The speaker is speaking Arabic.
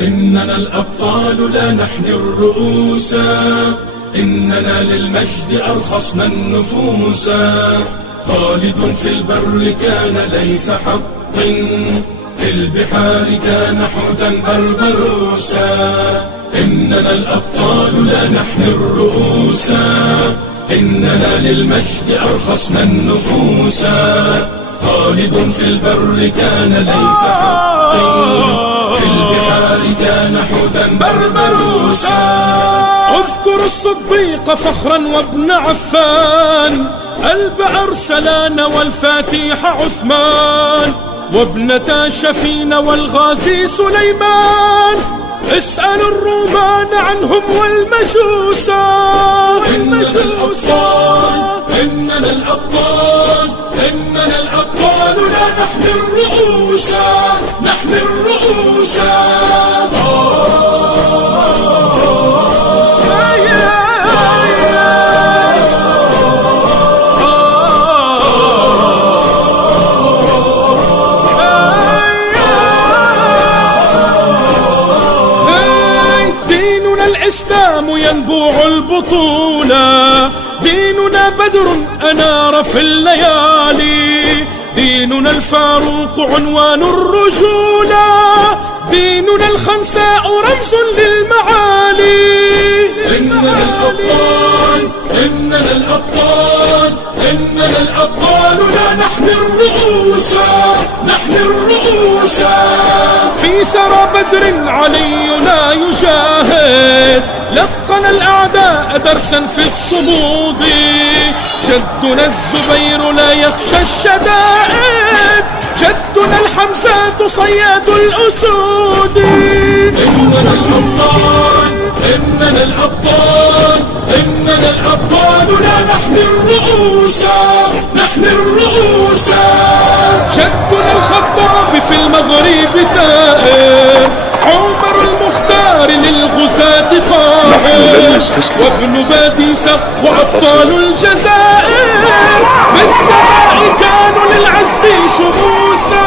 إننا الأبطال لا نحني الرؤوس، إننا للمجد أرخصنا النفوس. خالد في البر كان ليث حق، في البحار كان حوتا بربروسا. إننا الأبطال لا نحني الرؤوس، إننا للمجد أرخصنا النفوس. خالد في البر كان ليث حق، في البحار كان حوتا بربروسا. اذكر الصديق فخرا وابن عفان، الب أرسلان والفاتيح عثمان، وابنتا شفين والغازي سليمان. اسأل الرومان عنهم والمجوسا. إننا الأبطال، إننا الأبطال، إننا الأبطال لا نحمي الرؤوس، نحمي الرؤوس. الإسلام ينبوع البطولة، ديننا بدر أنار في الليالي، ديننا الفاروق عنوان الرجولة، ديننا الخنساء رمز للمعالي. إننا الأبطال، إننا الأبطال، إننا الأبطال لا نحمي الرؤوس، نحمي الرؤوس. في ثرى بدر علينا يجاهد، لقن الأعداء درسا في الصمود، جدنا الزبير لا يخشى الشدائد، جدنا الحمزات صياد الأسود. إننا الأبطال، إننا الأبطال، إننا الأبطال لا نحمي الرؤوس، نحمي الرؤوس. جدنا الخطاب في المغرب ثائر، عمر المختار للغزاة قاهر، وابن باديسة وأبطال الجزائر، في السماء كانوا للعز شموسا.